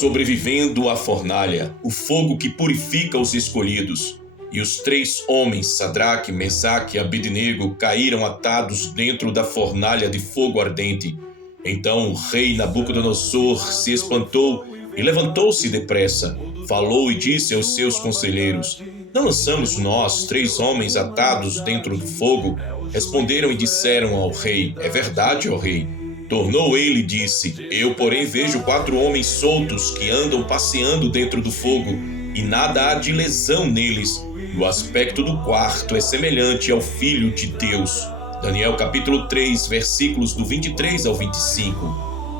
Sobrevivendo à fornalha, o fogo que purifica os escolhidos. E os 3 homens, Sadraque, Mesaque e Abednego, caíram atados dentro da fornalha de fogo ardente. Então o rei Nabucodonosor se espantou e levantou-se depressa. Falou e disse aos seus conselheiros: Não lançamos nós 3 homens atados dentro do fogo? Responderam e disseram ao rei: É verdade, ó rei. Tornou ele e disse: Eu, porém, vejo 4 homens soltos que andam passeando dentro do fogo, e nada há de lesão neles. E o aspecto do quarto é semelhante ao Filho de Deus. Daniel capítulo 3, versículos do 23 ao 25.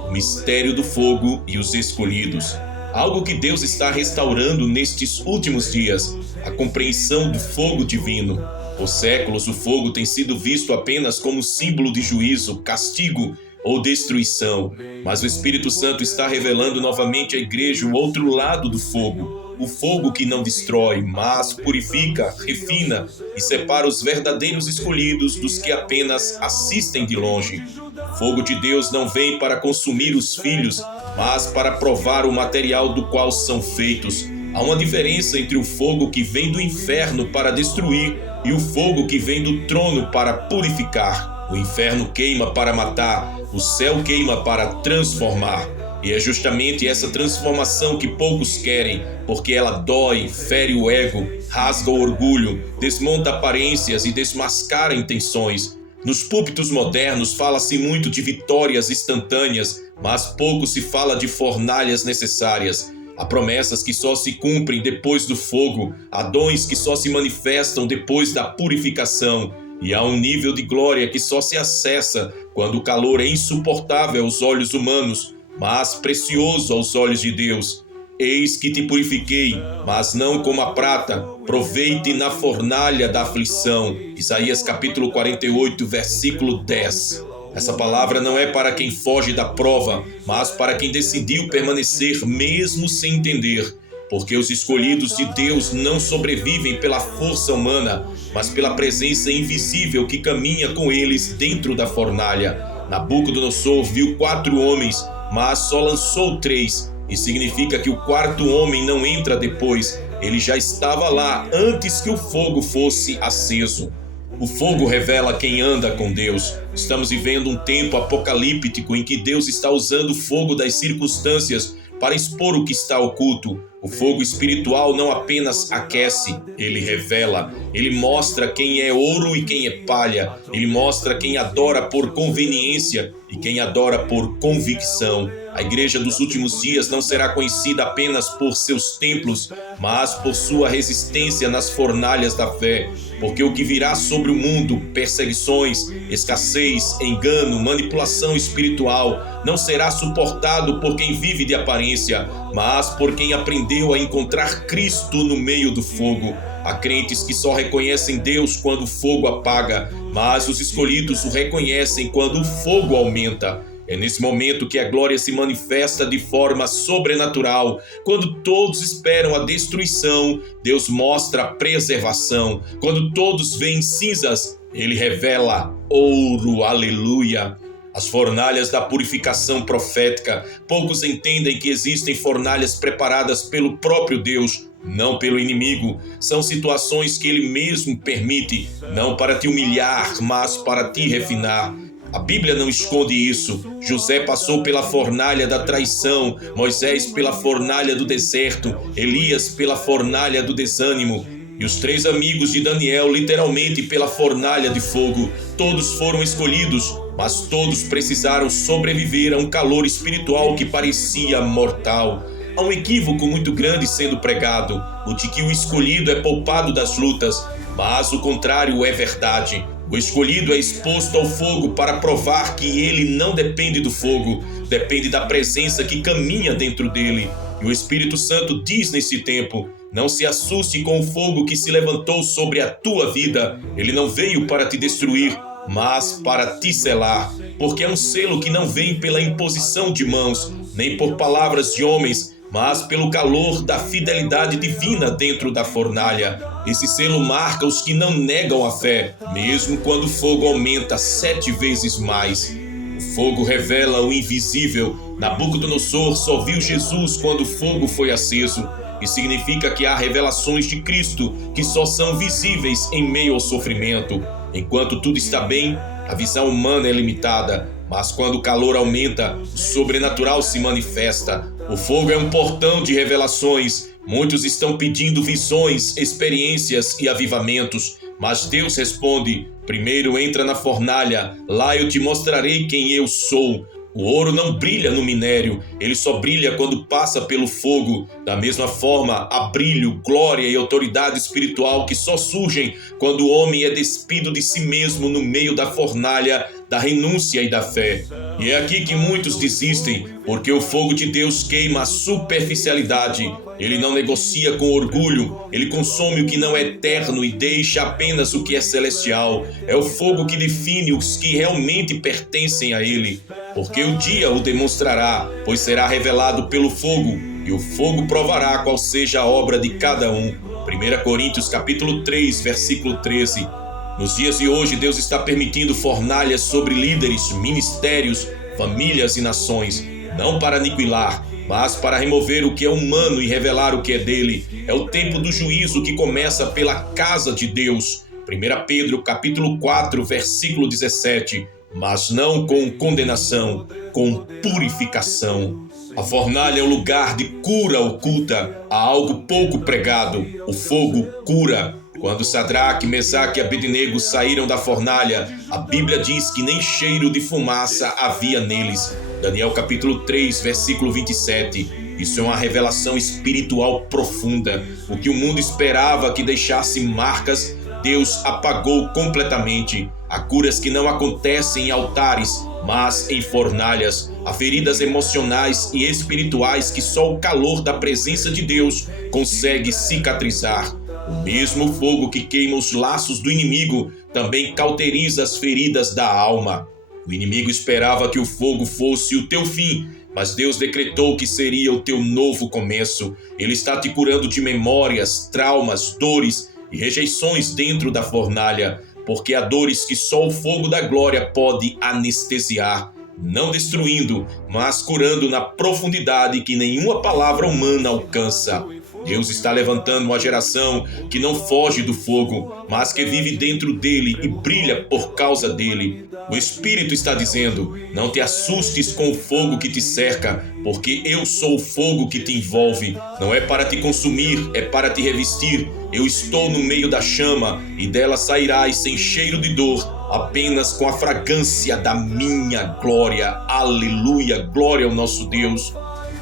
O mistério do fogo e os escolhidos. Algo que Deus está restaurando nestes últimos dias, a compreensão do fogo divino. Por séculos, o fogo tem sido visto apenas como símbolo de juízo, castigo ou destruição, mas o Espírito Santo está revelando novamente à igreja o outro lado do fogo, o fogo que não destrói, mas purifica, refina e separa os verdadeiros escolhidos dos que apenas assistem de longe. O fogo de Deus não vem para consumir os filhos, mas para provar o material do qual são feitos. Há uma diferença entre o fogo que vem do inferno para destruir e o fogo que vem do trono para purificar. O inferno queima para matar, o céu queima para transformar. E é justamente essa transformação que poucos querem, porque ela dói, fere o ego, rasga o orgulho, desmonta aparências e desmascara intenções. Nos púlpitos modernos fala-se muito de vitórias instantâneas, mas pouco se fala de fornalhas necessárias. Há promessas que só se cumprem depois do fogo, há dons que só se manifestam depois da purificação. E há um nível de glória que só se acessa quando o calor é insuportável aos olhos humanos, mas precioso aos olhos de Deus. Eis que te purifiquei, mas não como a prata, provei-te na fornalha da aflição. Isaías capítulo 48, versículo 10. Essa palavra não é para quem foge da prova, mas para quem decidiu permanecer mesmo sem entender. Porque os escolhidos de Deus não sobrevivem pela força humana, mas pela presença invisível que caminha com eles dentro da fornalha. Nabucodonosor viu 4 homens, mas só lançou 3, e significa que o 4º homem não entra depois, ele já estava lá antes que o fogo fosse aceso. O fogo revela quem anda com Deus. Estamos vivendo um tempo apocalíptico em que Deus está usando o fogo das circunstâncias para expor o que está oculto. O fogo espiritual não apenas aquece, ele revela, ele mostra quem é ouro e quem é palha, ele mostra quem adora por conveniência e quem adora por convicção. A igreja dos últimos dias não será conhecida apenas por seus templos, mas por sua resistência nas fornalhas da fé, porque o que virá sobre o mundo, perseguições, escassez, engano, manipulação espiritual, não será suportado por quem vive de aparência, mas por quem aprendeu a encontrar Cristo no meio do fogo. Há crentes que só reconhecem Deus quando o fogo apaga, mas os escolhidos o reconhecem quando o fogo aumenta. É nesse momento que a glória se manifesta de forma sobrenatural. Quando todos esperam a destruição, Deus mostra a preservação. Quando todos veem cinzas, Ele revela ouro. Aleluia! As fornalhas da purificação profética. Poucos entendem que existem fornalhas preparadas pelo próprio Deus, não pelo inimigo. São situações que Ele mesmo permite, não para te humilhar, mas para te refinar. A Bíblia não esconde isso. José passou pela fornalha da traição, Moisés pela fornalha do deserto, Elias pela fornalha do desânimo. E os 3 amigos de Daniel, literalmente pela fornalha de fogo. Todos foram escolhidos, mas todos precisaram sobreviver a um calor espiritual que parecia mortal. Há um equívoco muito grande sendo pregado, o de que o escolhido é poupado das lutas, mas o contrário é verdade. O escolhido é exposto ao fogo para provar que ele não depende do fogo, depende da presença que caminha dentro dele. E o Espírito Santo diz nesse tempo: não se assuste com o fogo que se levantou sobre a tua vida. Ele não veio para te destruir, mas para te selar. Porque é um selo que não vem pela imposição de mãos, nem por palavras de homens, mas pelo calor da fidelidade divina dentro da fornalha. Esse selo marca os que não negam a fé, mesmo quando o fogo aumenta 7 vezes mais. O fogo revela o invisível. Nabucodonosor só viu Jesus quando o fogo foi aceso. E significa que há revelações de Cristo que só são visíveis em meio ao sofrimento. Enquanto tudo está bem, a visão humana é limitada, mas quando o calor aumenta, o sobrenatural se manifesta. O fogo é um portão de revelações. Muitos estão pedindo visões, experiências e avivamentos, mas Deus responde: primeiro entra na fornalha, lá eu te mostrarei quem eu sou. O ouro não brilha no minério, ele só brilha quando passa pelo fogo. Da mesma forma, há brilho, glória e autoridade espiritual que só surgem quando o homem é despido de si mesmo no meio da fornalha da renúncia e da fé. E é aqui que muitos desistem, porque o fogo de Deus queima a superficialidade. Ele não negocia com orgulho, ele consome o que não é eterno e deixa apenas o que é celestial. É o fogo que define os que realmente pertencem a ele. Porque o dia o demonstrará, pois será revelado pelo fogo, e o fogo provará qual seja a obra de cada um. 1 Coríntios capítulo 3, versículo 13. Nos dias de hoje, Deus está permitindo fornalhas sobre líderes, ministérios, famílias e nações, não para aniquilar, mas para remover o que é humano e revelar o que é dele. É o tempo do juízo que começa pela casa de Deus. 1 Pedro capítulo 4, versículo 17. Mas não com condenação, com purificação. A fornalha é um lugar de cura oculta, há algo pouco pregado. O fogo cura. Quando Sadraque, Mesaque e Abednego saíram da fornalha, a Bíblia diz que nem cheiro de fumaça havia neles. Daniel capítulo 3, versículo 27. Isso é uma revelação espiritual profunda. O que o mundo esperava que deixasse marcas, Deus apagou completamente. Há curas que não acontecem em altares, mas em fornalhas. Há feridas emocionais e espirituais que só o calor da presença de Deus consegue cicatrizar. O mesmo fogo que queima os laços do inimigo também cauteriza as feridas da alma. O inimigo esperava que o fogo fosse o teu fim, mas Deus decretou que seria o teu novo começo. Ele está te curando de memórias, traumas, dores e rejeições dentro da fornalha, porque há dores que só o fogo da glória pode anestesiar, não destruindo, mas curando na profundidade que nenhuma palavra humana alcança. Deus está levantando uma geração que não foge do fogo, mas que vive dentro dele e brilha por causa dele. O Espírito está dizendo: não te assustes com o fogo que te cerca, porque eu sou o fogo que te envolve. Não é para te consumir, é para te revestir. Eu estou no meio da chama, e dela sairás sem cheiro de dor, apenas com a fragrância da minha glória. Aleluia, glória ao nosso Deus.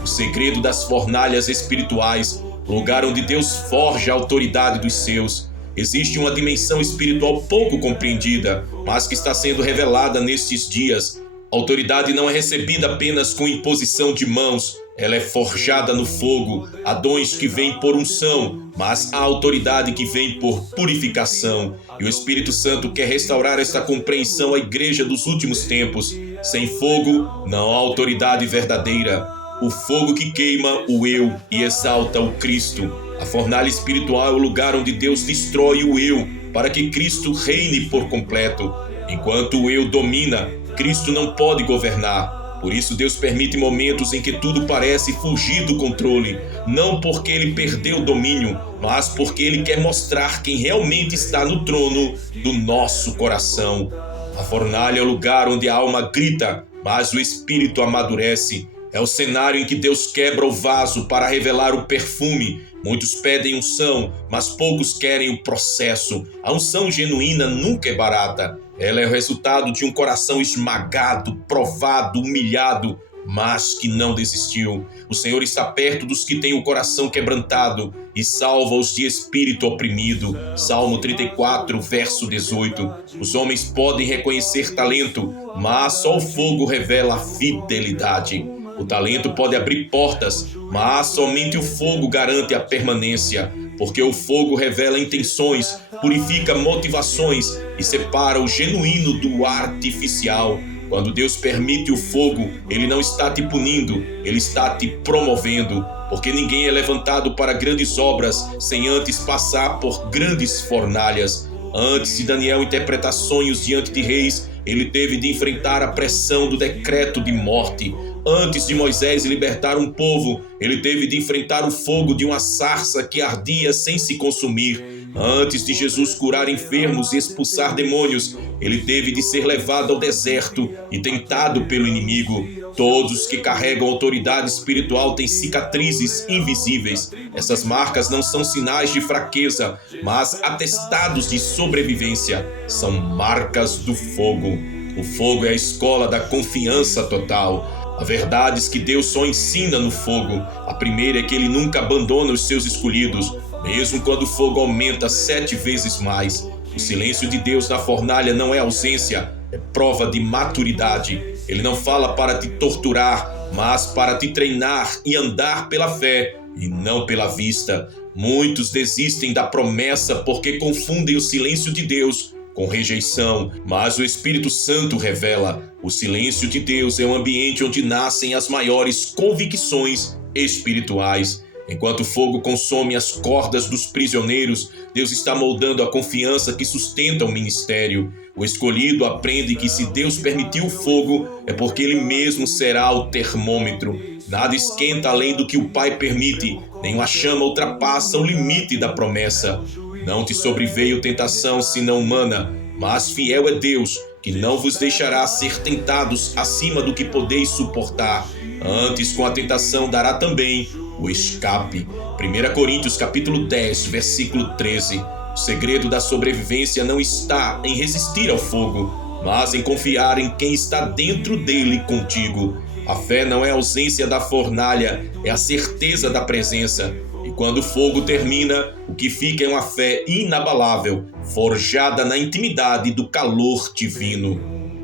O segredo das fornalhas espirituais, lugar onde Deus forja a autoridade dos seus. Existe uma dimensão espiritual pouco compreendida, mas que está sendo revelada nestes dias. A autoridade não é recebida apenas com imposição de mãos, ela é forjada no fogo. Há dons que vêm por unção, mas há autoridade que vem por purificação. E o Espírito Santo quer restaurar esta compreensão à igreja dos últimos tempos. Sem fogo, não há autoridade verdadeira. O fogo que queima o eu e exalta o Cristo. A fornalha espiritual é o lugar onde Deus destrói o eu, para que Cristo reine por completo. Enquanto o eu domina, Cristo não pode governar. Por isso Deus permite momentos em que tudo parece fugir do controle, não porque ele perdeu o domínio, mas porque ele quer mostrar quem realmente está no trono do nosso coração. A fornalha é o lugar onde a alma grita, mas o espírito amadurece. É o cenário em que Deus quebra o vaso para revelar o perfume. Muitos pedem unção, mas poucos querem o processo. A unção genuína nunca é barata. Ela é o resultado de um coração esmagado, provado, humilhado, mas que não desistiu. O Senhor está perto dos que têm o coração quebrantado e salva-os de espírito oprimido. Salmo 34, verso 18. Os homens podem reconhecer talento, mas só o fogo revela a fidelidade. O talento pode abrir portas, mas somente o fogo garante a permanência, porque o fogo revela intenções, purifica motivações e separa o genuíno do artificial. Quando Deus permite o fogo, Ele não está te punindo, Ele está te promovendo, porque ninguém é levantado para grandes obras sem antes passar por grandes fornalhas. Antes de Daniel interpretar sonhos diante de reis, ele teve de enfrentar a pressão do decreto de morte. Antes de Moisés libertar um povo, ele teve de enfrentar o fogo de uma sarça que ardia sem se consumir. Antes de Jesus curar enfermos e expulsar demônios, ele teve de ser levado ao deserto e tentado pelo inimigo. Todos que carregam autoridade espiritual têm cicatrizes invisíveis. Essas marcas não são sinais de fraqueza, mas atestados de sobrevivência. São marcas do fogo. O fogo é a escola da confiança total. Há verdades que Deus só ensina no fogo. A primeira é que ele nunca abandona os seus escolhidos, mesmo quando o fogo aumenta 7 vezes mais. O silêncio de Deus na fornalha não é ausência, é prova de maturidade. Ele não fala para te torturar, mas para te treinar e andar pela fé e não pela vista. Muitos desistem da promessa porque confundem o silêncio de Deus com rejeição, mas o Espírito Santo revela: o silêncio de Deus é um ambiente onde nascem as maiores convicções espirituais. Enquanto o fogo consome as cordas dos prisioneiros, Deus está moldando a confiança que sustenta o ministério. O escolhido aprende que se Deus permitiu o fogo, é porque Ele mesmo será o termômetro. Nada esquenta além do que o Pai permite, nenhuma chama ultrapassa o limite da promessa. Não te sobreveio tentação senão humana, mas fiel é Deus, que não vos deixará ser tentados acima do que podeis suportar. Antes, com a tentação, dará também o escape. 1 Coríntios capítulo 10, versículo 13. O segredo da sobrevivência não está em resistir ao fogo, mas em confiar em quem está dentro dele contigo. A fé não é a ausência da fornalha, é a certeza da presença. E quando o fogo termina, o que fica é uma fé inabalável, forjada na intimidade do calor divino.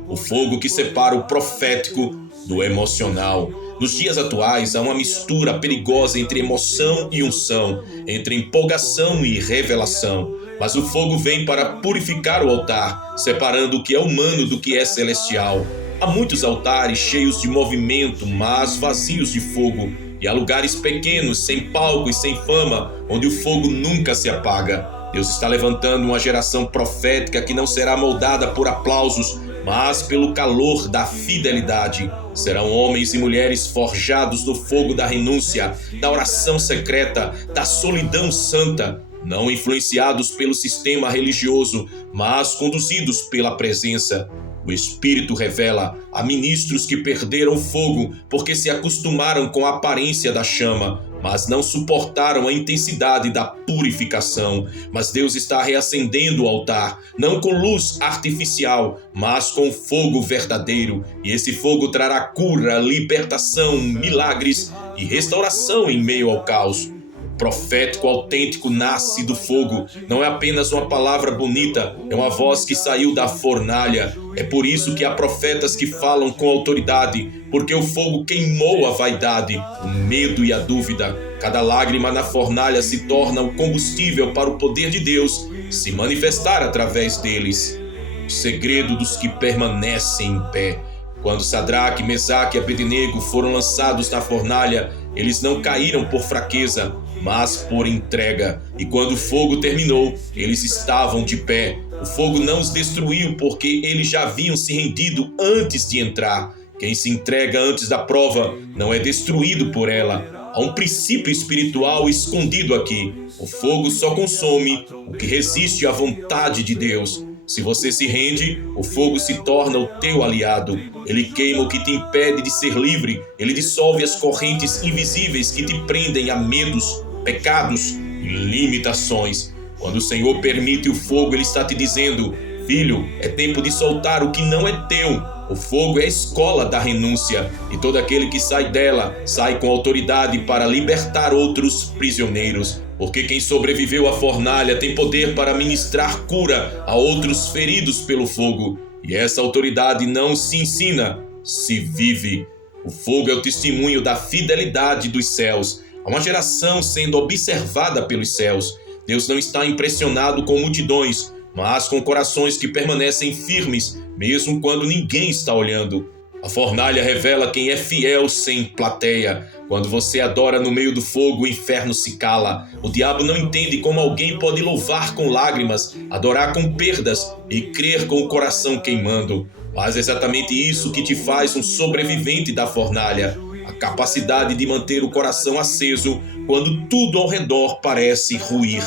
O fogo que separa o profético do emocional. Nos dias atuais, há uma mistura perigosa entre emoção e unção, entre empolgação e revelação. Mas o fogo vem para purificar o altar, separando o que é humano do que é celestial. Há muitos altares cheios de movimento, mas vazios de fogo. E há lugares pequenos, sem palco e sem fama, onde o fogo nunca se apaga. Deus está levantando uma geração profética que não será moldada por aplausos, mas pelo calor da fidelidade. Serão homens e mulheres forjados no fogo da renúncia, da oração secreta, da solidão santa, não influenciados pelo sistema religioso, mas conduzidos pela presença. O Espírito revela a ministros que perderam o fogo porque se acostumaram com a aparência da chama, mas não suportaram a intensidade da purificação. Mas Deus está reacendendo o altar, não com luz artificial, mas com fogo verdadeiro. E esse fogo trará cura, libertação, milagres e restauração em meio ao caos. Profético autêntico nasce do fogo. Não é apenas uma palavra bonita, é uma voz que saiu da fornalha. É por isso que há profetas que falam com autoridade, porque o fogo queimou a vaidade, o medo e a dúvida. Cada lágrima na fornalha se torna o combustível para o poder de Deus se manifestar através deles. O segredo dos que permanecem em pé. Quando Sadraque, Mesaque e Abednego foram lançados na fornalha, eles não caíram por fraqueza, mas por entrega. E quando o fogo terminou, eles estavam de pé. O fogo não os destruiu porque eles já haviam se rendido antes de entrar. Quem se entrega antes da prova não é destruído por ela. Há um princípio espiritual escondido aqui. O fogo só consome o que resiste à vontade de Deus. Se você se rende, o fogo se torna o teu aliado. Ele queima o que te impede de ser livre. Ele dissolve as correntes invisíveis que te prendem a medos, pecados e limitações. Quando o Senhor permite o fogo, Ele está te dizendo: filho, é tempo de soltar o que não é teu. O fogo é a escola da renúncia, e todo aquele que sai dela, sai com autoridade para libertar outros prisioneiros. Porque quem sobreviveu à fornalha tem poder para ministrar cura a outros feridos pelo fogo. E essa autoridade não se ensina, se vive. O fogo é o testemunho da fidelidade dos céus. Há uma geração sendo observada pelos céus. Deus não está impressionado com multidões, mas com corações que permanecem firmes, mesmo quando ninguém está olhando. A fornalha revela quem é fiel sem plateia. Quando você adora no meio do fogo, o inferno se cala. O diabo não entende como alguém pode louvar com lágrimas, adorar com perdas e crer com o coração queimando. Mas é exatamente isso que te faz um sobrevivente da fornalha, a capacidade de manter o coração aceso quando tudo ao redor parece ruir.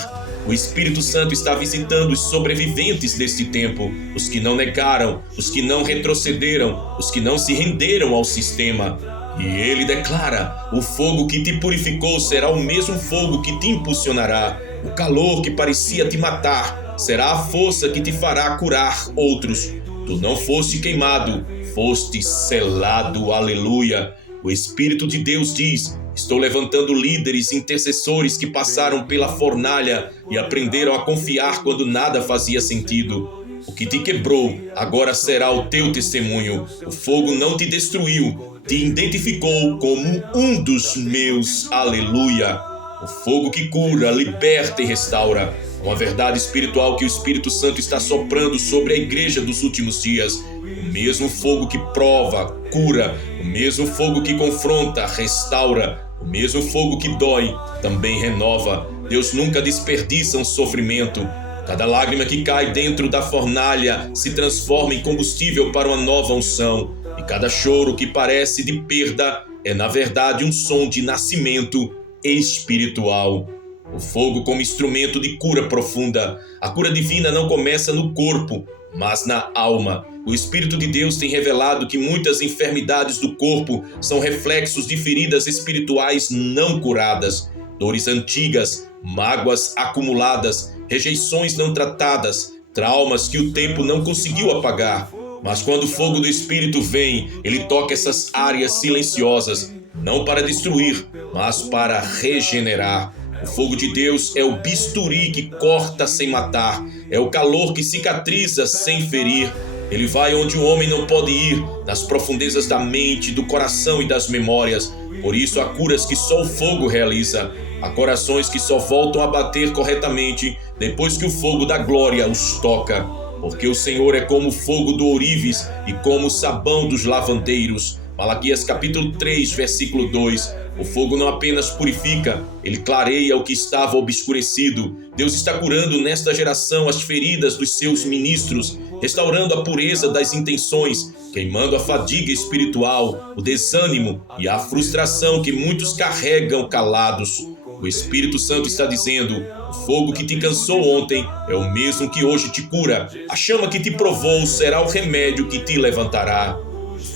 O Espírito Santo está visitando os sobreviventes deste tempo, os que não negaram, os que não retrocederam, os que não se renderam ao sistema. E ele declara: o fogo que te purificou será o mesmo fogo que te impulsionará. O calor que parecia te matar será a força que te fará curar outros. Tu não foste queimado, foste selado. Aleluia. O Espírito de Deus diz: estou levantando líderes, intercessores que passaram pela fornalha e aprenderam a confiar quando nada fazia sentido. O que te quebrou agora será o teu testemunho. O fogo não te destruiu, te identificou como um dos meus. Aleluia. O fogo que cura, liberta e restaura. Uma verdade espiritual que o Espírito Santo está soprando sobre a igreja dos últimos dias. O mesmo fogo que prova, cura, o mesmo fogo que confronta, restaura, o mesmo fogo que dói, também renova. Deus nunca desperdiça um sofrimento. Cada lágrima que cai dentro da fornalha se transforma em combustível para uma nova unção. E cada choro que parece de perda é, na verdade, um som de nascimento espiritual. O fogo como instrumento de cura profunda. A cura divina não começa no corpo, mas na alma. O Espírito de Deus tem revelado que muitas enfermidades do corpo são reflexos de feridas espirituais não curadas, dores antigas, mágoas acumuladas, rejeições não tratadas, traumas que o tempo não conseguiu apagar. Mas quando o fogo do Espírito vem, ele toca essas áreas silenciosas, não para destruir, mas para regenerar. O fogo de Deus é o bisturi que corta sem matar, é o calor que cicatriza sem ferir. Ele vai onde o homem não pode ir, nas profundezas da mente, do coração e das memórias. Por isso há curas que só o fogo realiza. Há corações que só voltam a bater corretamente depois que o fogo da glória os toca. Porque o Senhor é como o fogo do ourives e como o sabão dos lavandeiros. Malaquias capítulo 3, versículo 2. O fogo não apenas purifica, ele clareia o que estava obscurecido. Deus está curando nesta geração as feridas dos seus ministros, restaurando a pureza das intenções, queimando a fadiga espiritual, o desânimo e a frustração que muitos carregam calados. O Espírito Santo está dizendo: o fogo que te cansou ontem é o mesmo que hoje te cura. A chama que te provou será o remédio que te levantará.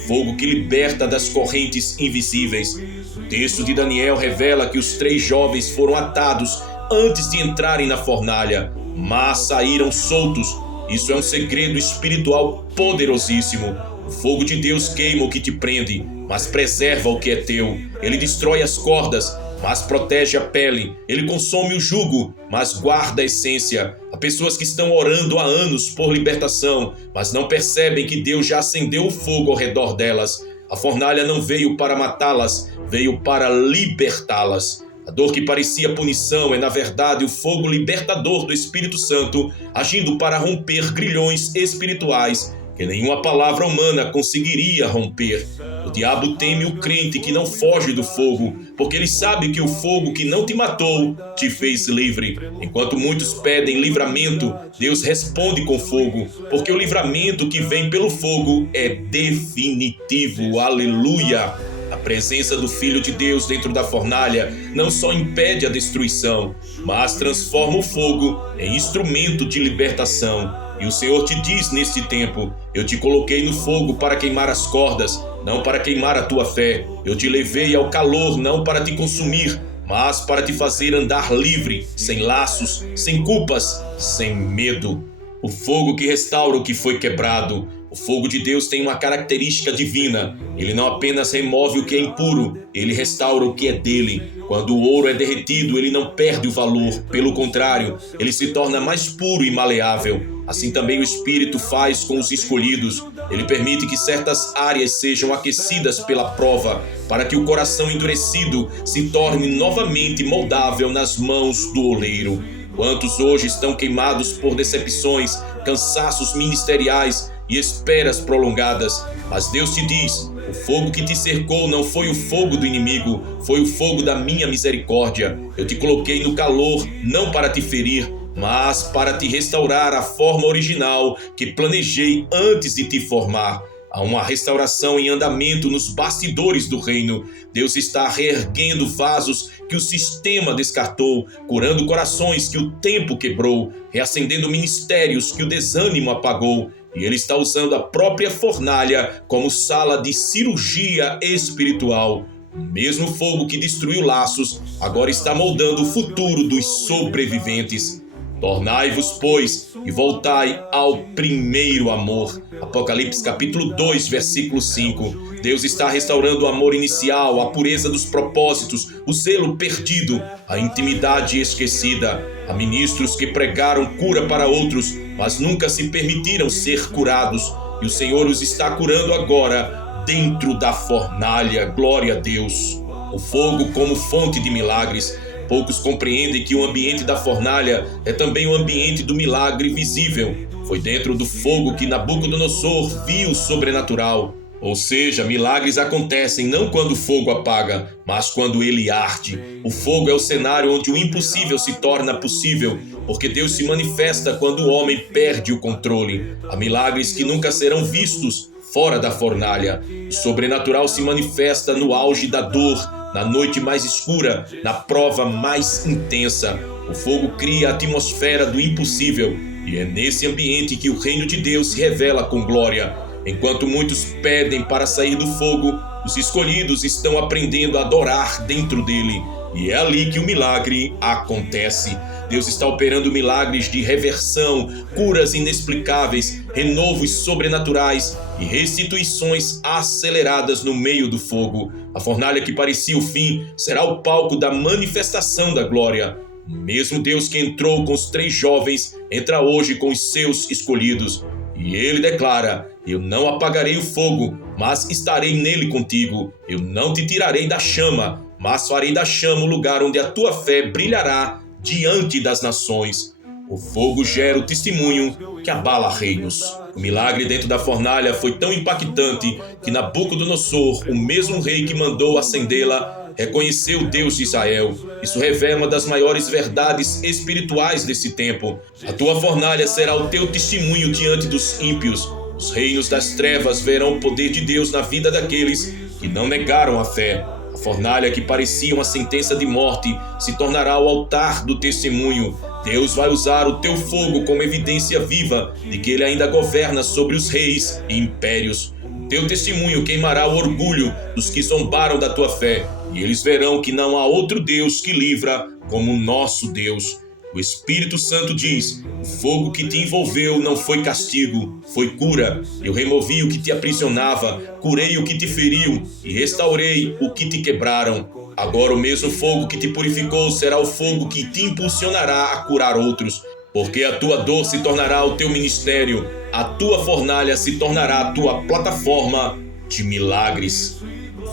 Fogo que liberta das correntes invisíveis. O texto de Daniel revela que os 3 jovens foram atados antes de entrarem na fornalha, mas saíram soltos. Isso é um segredo espiritual poderosíssimo. O fogo de Deus queima o que te prende, mas preserva o que é teu. Ele destrói as cordas, mas protege a pele. Ele consome o jugo, mas guarda a essência. Há pessoas que estão orando há anos por libertação, mas não percebem que Deus já acendeu o fogo ao redor delas. A fornalha não veio para matá-las, veio para libertá-las. A dor que parecia punição é, na verdade, o fogo libertador do Espírito Santo, agindo para romper grilhões espirituais que nenhuma palavra humana conseguiria romper. O diabo teme o crente que não foge do fogo, porque ele sabe que o fogo que não te matou te fez livre. Enquanto muitos pedem livramento, Deus responde com fogo, porque o livramento que vem pelo fogo é definitivo. Aleluia! A presença do Filho de Deus dentro da fornalha não só impede a destruição, mas transforma o fogo em instrumento de libertação. E o Senhor te diz neste tempo: eu te coloquei no fogo para queimar as cordas, não para queimar a tua fé. Eu te levei ao calor, não para te consumir, mas para te fazer andar livre, sem laços, sem culpas, sem medo. O fogo que restaura o que foi quebrado. O fogo de Deus tem uma característica divina. Ele não apenas remove o que é impuro, ele restaura o que é dele. Quando o ouro é derretido, ele não perde o valor. Pelo contrário, ele se torna mais puro e maleável. Assim também o Espírito faz com os escolhidos. Ele permite que certas áreas sejam aquecidas pela prova, para que o coração endurecido se torne novamente moldável nas mãos do oleiro. Quantos hoje estão queimados por decepções, cansaços ministeriais e esperas prolongadas? Mas Deus te diz: o fogo que te cercou não foi o fogo do inimigo, foi o fogo da minha misericórdia. Eu te coloquei no calor, não para te ferir, mas para te restaurar à forma original que planejei antes de te formar. Há uma restauração em andamento nos bastidores do reino. Deus está reerguendo vasos que o sistema descartou, curando corações que o tempo quebrou, reacendendo ministérios que o desânimo apagou. E Ele está usando a própria fornalha como sala de cirurgia espiritual. O mesmo fogo que destruiu laços agora está moldando o futuro dos sobreviventes. Tornai-vos, pois, e voltai ao primeiro amor. Apocalipse capítulo 2, versículo 5. Deus está restaurando o amor inicial, a pureza dos propósitos, o zelo perdido, a intimidade esquecida. Há ministros que pregaram cura para outros, mas nunca se permitiram ser curados. E o Senhor os está curando agora, dentro da fornalha. Glória a Deus. O fogo como fonte de milagres. Poucos compreendem que o ambiente da fornalha é também o ambiente do milagre visível. Foi dentro do fogo que Nabucodonosor viu o sobrenatural. Ou seja, milagres acontecem não quando o fogo apaga, mas quando ele arde. O fogo é o cenário onde o impossível se torna possível, porque Deus se manifesta quando o homem perde o controle. Há milagres que nunca serão vistos fora da fornalha. O sobrenatural se manifesta no auge da dor, na noite mais escura, na prova mais intensa. O fogo cria a atmosfera do impossível, e é nesse ambiente que o reino de Deus se revela com glória. Enquanto muitos pedem para sair do fogo, os escolhidos estão aprendendo a adorar dentro dele. E é ali que o milagre acontece. Deus está operando milagres de reversão, curas inexplicáveis, renovos sobrenaturais e restituições aceleradas no meio do fogo. A fornalha que parecia o fim será o palco da manifestação da glória. O mesmo Deus que entrou com os 3 jovens entra hoje com os seus escolhidos. E ele declara: eu não apagarei o fogo, mas estarei nele contigo. Eu não te tirarei da chama, mas farei da chama o lugar onde a tua fé brilhará diante das nações. O fogo gera o testemunho que abala reinos. O milagre dentro da fornalha foi tão impactante que Nabucodonosor, o mesmo rei que mandou acendê-la, reconheceu o Deus de Israel. Isso revela uma das maiores verdades espirituais desse tempo. A tua fornalha será o teu testemunho diante dos ímpios. Os reinos das trevas verão o poder de Deus na vida daqueles que não negaram a fé. A fornalha que parecia uma sentença de morte se tornará o altar do testemunho. Deus vai usar o teu fogo como evidência viva de que Ele ainda governa sobre os reis e impérios. O teu testemunho queimará o orgulho dos que zombaram da tua fé, e eles verão que não há outro Deus que livra como o nosso Deus. O Espírito Santo diz: o fogo que te envolveu não foi castigo, foi cura. Eu removi o que te aprisionava, curei o que te feriu e restaurei o que te quebraram. Agora o mesmo fogo que te purificou será o fogo que te impulsionará a curar outros, porque a tua dor se tornará o teu ministério, a tua fornalha se tornará a tua plataforma de milagres.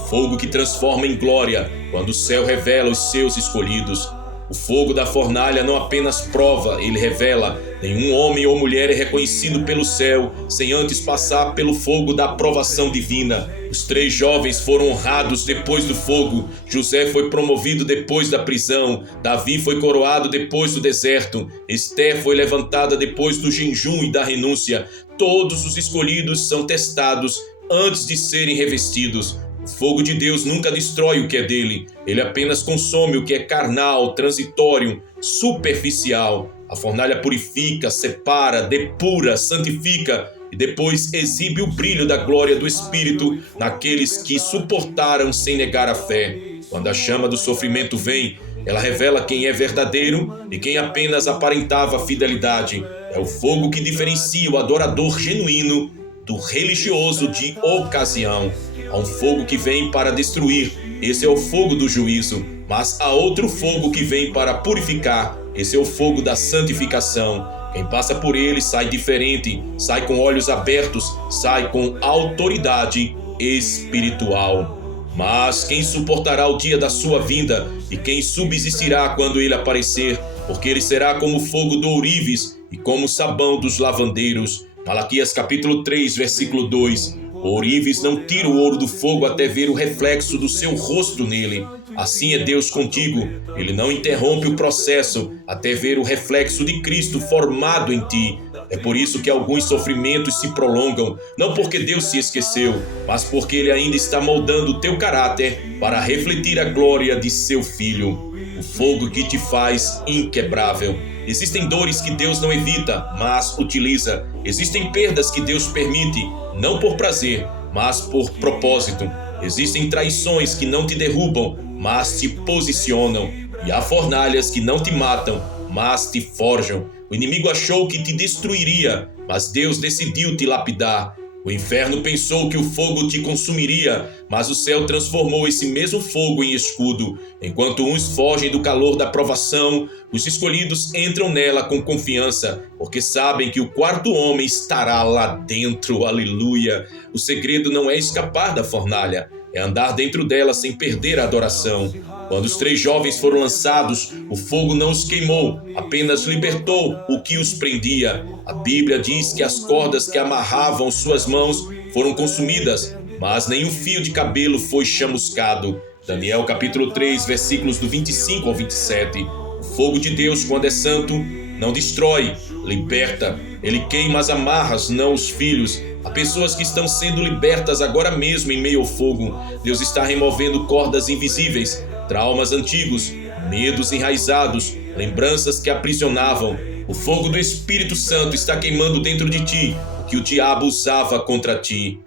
Fogo que transforma em glória quando o céu revela os seus escolhidos. O fogo da fornalha não apenas prova, ele revela. Nenhum homem ou mulher é reconhecido pelo céu sem antes passar pelo fogo da aprovação divina. Os 3 jovens foram honrados depois do fogo. José foi promovido depois da prisão. Davi foi coroado depois do deserto. Esther foi levantada depois do jejum e da renúncia. Todos os escolhidos são testados antes de serem revestidos. O fogo de Deus nunca destrói o que é dele. Ele apenas consome o que é carnal, transitório, superficial. A fornalha purifica, separa, depura, santifica e depois exibe o brilho da glória do Espírito naqueles que suportaram sem negar a fé. Quando a chama do sofrimento vem, ela revela quem é verdadeiro e quem apenas aparentava fidelidade. É o fogo que diferencia o adorador genuíno do religioso de ocasião. Há um fogo que vem para destruir, esse é o fogo do juízo. Mas há outro fogo que vem para purificar, esse é o fogo da santificação. Quem passa por ele sai diferente, sai com olhos abertos, sai com autoridade espiritual. Mas quem suportará o dia da sua vinda e quem subsistirá quando ele aparecer? Porque ele será como o fogo do ourives e como o sabão dos lavandeiros. Malaquias capítulo 3, versículo 2. O ourives não tira o ouro do fogo até ver o reflexo do seu rosto nele. Assim é Deus contigo. Ele não interrompe o processo até ver o reflexo de Cristo formado em ti. É por isso que alguns sofrimentos se prolongam, não porque Deus se esqueceu, mas porque Ele ainda está moldando o teu caráter para refletir a glória de seu Filho. O fogo que te faz inquebrável. Existem dores que Deus não evita, mas utiliza. Existem perdas que Deus permite, não por prazer, mas por propósito. Existem traições que não te derrubam, mas te posicionam. E há fornalhas que não te matam, mas te forjam. O inimigo achou que te destruiria, mas Deus decidiu te lapidar. O inferno pensou que o fogo te consumiria, mas o céu transformou esse mesmo fogo em escudo. Enquanto uns fogem do calor da provação, os escolhidos entram nela com confiança, porque sabem que o quarto homem estará lá dentro. Aleluia! O segredo não é escapar da fornalha, é andar dentro dela sem perder a adoração. Quando os 3 jovens foram lançados, o fogo não os queimou, apenas libertou o que os prendia. A Bíblia diz que as cordas que amarravam suas mãos foram consumidas, mas nenhum fio de cabelo foi chamuscado. Daniel capítulo 3, versículos do 25 ao 27. O fogo de Deus, quando é santo, não destrói, liberta. Ele queima as amarras, não os filhos. Há pessoas que estão sendo libertas agora mesmo em meio ao fogo. Deus está removendo cordas invisíveis, traumas antigos, medos enraizados, lembranças que aprisionavam. O fogo do Espírito Santo está queimando dentro de ti o que o diabo usava contra ti.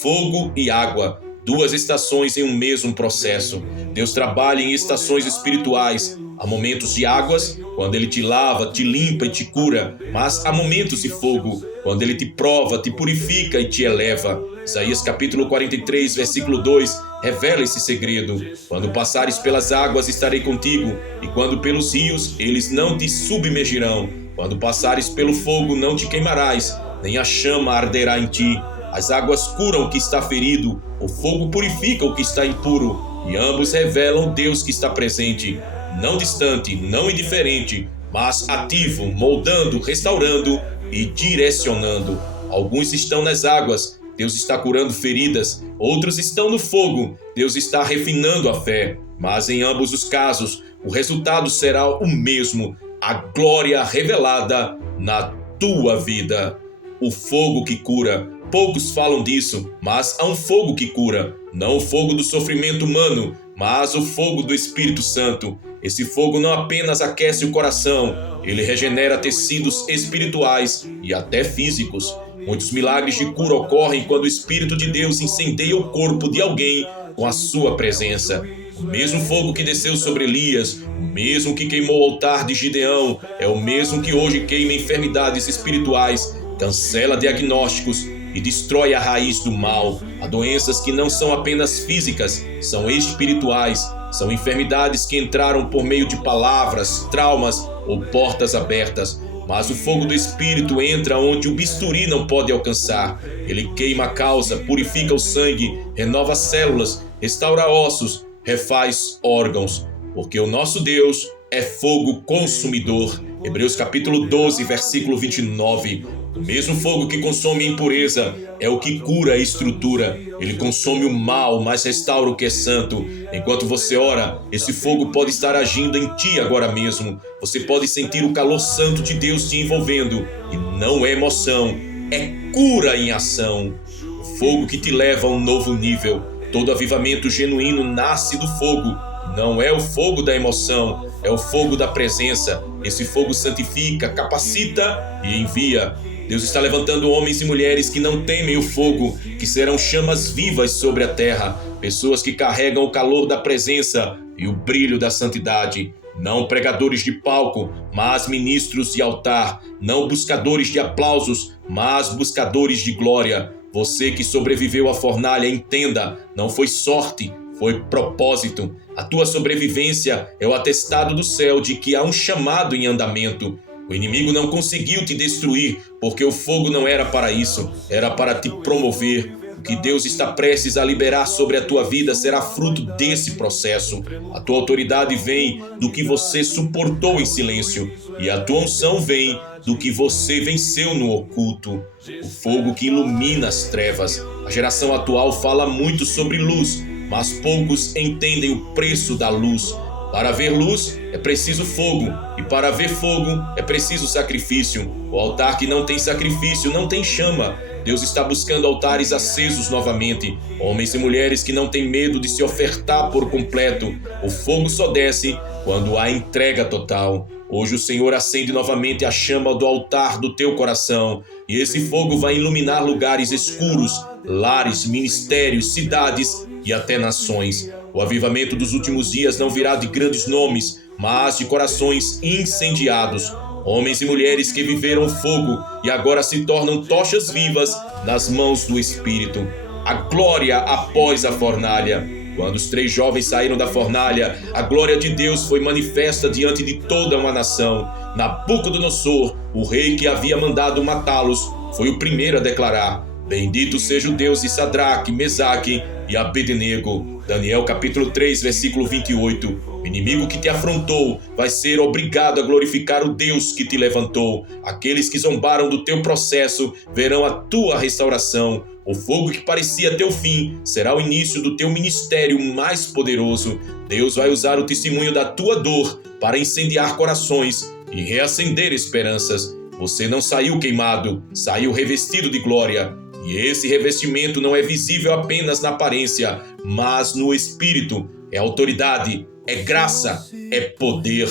Fogo e água, 2 estações em um mesmo processo. Deus trabalha em estações espirituais. Há momentos de águas, quando Ele te lava, te limpa e te cura. Mas há momentos de fogo, quando Ele te prova, te purifica e te eleva. Isaías capítulo 43, versículo 2, revela esse segredo. Quando passares pelas águas, estarei contigo, e quando pelos rios, eles não te submergirão. Quando passares pelo fogo, não te queimarás, nem a chama arderá em ti. As águas curam o que está ferido, o fogo purifica o que está impuro, e ambos revelam Deus que está presente, não distante, não indiferente, mas ativo, moldando, restaurando e direcionando. Alguns estão nas águas, Deus está curando feridas. Outros estão no fogo, Deus está refinando a fé. Mas em ambos os casos, o resultado será o mesmo, a glória revelada na tua vida. O fogo que cura. Poucos falam disso, mas há um fogo que cura. Não o fogo do sofrimento humano, mas o fogo do Espírito Santo. Esse fogo não apenas aquece o coração, ele regenera tecidos espirituais e até físicos. Muitos milagres de cura ocorrem quando o Espírito de Deus incendeia o corpo de alguém com a sua presença. O mesmo fogo que desceu sobre Elias, o mesmo que queimou o altar de Gideão, é o mesmo que hoje queima enfermidades espirituais, cancela diagnósticos e destrói a raiz do mal. Há doenças que não são apenas físicas, são espirituais. São enfermidades que entraram por meio de palavras, traumas ou portas abertas. Mas o fogo do Espírito entra onde o bisturi não pode alcançar. Ele queima a causa, purifica o sangue, renova células, restaura ossos, refaz órgãos. Porque o nosso Deus é fogo consumidor. Hebreus capítulo 12, versículo 29. O mesmo fogo que consome a impureza é o que cura a estrutura. Ele consome o mal, mas restaura o que é santo. Enquanto você ora, esse fogo pode estar agindo em ti agora mesmo. Você pode sentir o calor santo de Deus te envolvendo. E não é emoção, é cura em ação. O fogo que te leva a um novo nível. Todo avivamento genuíno nasce do fogo. Não é o fogo da emoção, é o fogo da presença. Esse fogo santifica, capacita e envia. Deus está levantando homens e mulheres que não temem o fogo, que serão chamas vivas sobre a terra, pessoas que carregam o calor da presença e o brilho da santidade. Não pregadores de palco, mas ministros de altar. Não buscadores de aplausos, mas buscadores de glória. Você que sobreviveu à fornalha, entenda, não foi sorte, foi propósito. A tua sobrevivência é o atestado do céu de que há um chamado em andamento. O inimigo não conseguiu te destruir, porque o fogo não era para isso, era para te promover. O que Deus está prestes a liberar sobre a tua vida será fruto desse processo. A tua autoridade vem do que você suportou em silêncio, e a tua unção vem do que você venceu no oculto. O fogo que ilumina as trevas. A geração atual fala muito sobre luz, mas poucos entendem o preço da luz. Para haver luz, é preciso fogo, e para haver fogo, é preciso sacrifício. O altar que não tem sacrifício não tem chama. Deus está buscando altares acesos novamente, homens e mulheres que não têm medo de se ofertar por completo. O fogo só desce quando há entrega total. Hoje o Senhor acende novamente a chama do altar do teu coração, e esse fogo vai iluminar lugares escuros, lares, ministérios, cidades e até nações. O avivamento dos últimos dias não virá de grandes nomes, mas de corações incendiados. Homens e mulheres que viveram o fogo e agora se tornam tochas vivas nas mãos do Espírito. A glória após a fornalha. Quando os 3 jovens saíram da fornalha, a glória de Deus foi manifesta diante de toda uma nação. Nabucodonosor, o rei que havia mandado matá-los, foi o primeiro a declarar: bendito seja o Deus de Sadraque, Mesaque e Abednego. Daniel capítulo 3, versículo 28. O inimigo que te afrontou vai ser obrigado a glorificar o Deus que te levantou. Aqueles que zombaram do teu processo verão a tua restauração. O fogo que parecia teu fim será o início do teu ministério mais poderoso. Deus vai usar o testemunho da tua dor para incendiar corações e reacender esperanças. Você não saiu queimado, saiu revestido de glória. E esse revestimento não é visível apenas na aparência, mas no espírito. É autoridade, é graça, é poder.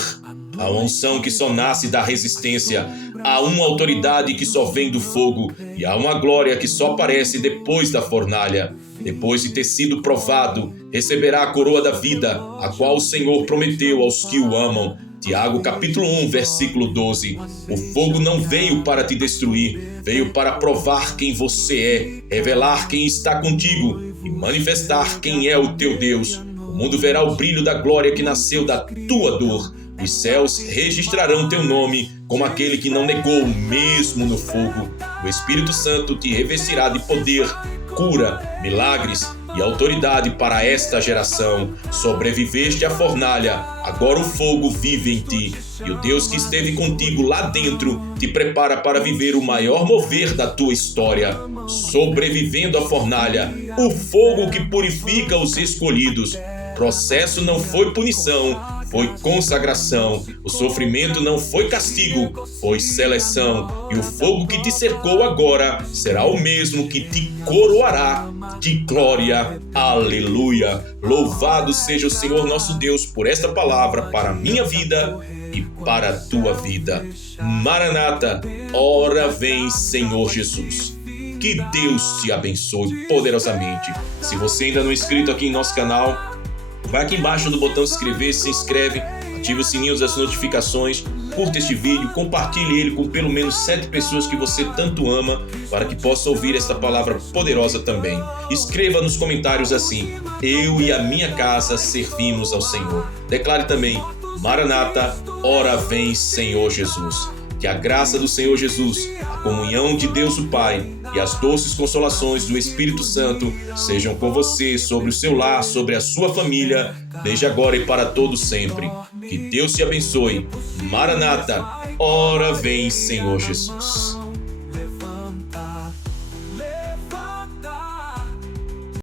Há uma unção que só nasce da resistência. Há uma autoridade que só vem do fogo. E há uma glória que só aparece depois da fornalha. Depois de ter sido provado, receberá a coroa da vida, a qual o Senhor prometeu aos que o amam. Tiago capítulo 1, versículo 12. O fogo não veio para te destruir, veio para provar quem você é, revelar quem está contigo e manifestar quem é o teu Deus. O mundo verá o brilho da glória que nasceu da tua dor. Os céus registrarão teu nome como aquele que não negou mesmo no fogo. O Espírito Santo te revestirá de poder, cura, milagres e autoridade para esta geração. Sobreviveste à fornalha, agora o fogo vive em ti. E o Deus que esteve contigo lá dentro te prepara para viver o maior mover da tua história. Sobrevivendo à fornalha, o fogo que purifica os escolhidos. Processo não foi punição, foi consagração. O sofrimento não foi castigo, foi seleção. E o fogo que te cercou agora será o mesmo que te coroará de glória. Aleluia! Louvado seja o Senhor nosso Deus por esta palavra para a minha vida e para a tua vida. Maranata, ora vem, Senhor Jesus. Que Deus te abençoe poderosamente. Se você ainda não é inscrito aqui em nosso canal, vai aqui embaixo no botão inscrever, se inscreve, ative o sininho das notificações, curta este vídeo, compartilhe ele com pelo menos 7 pessoas que você tanto ama, para que possa ouvir esta palavra poderosa também. Escreva nos comentários assim: eu e a minha casa servimos ao Senhor. Declare também: Maranata, ora vem, Senhor Jesus. Que a graça do Senhor Jesus, a comunhão de Deus o Pai e as doces consolações do Espírito Santo sejam com você, sobre o seu lar, sobre a sua família, desde agora e para todo sempre. Que Deus te abençoe. Maranata, ora vem, Senhor Jesus.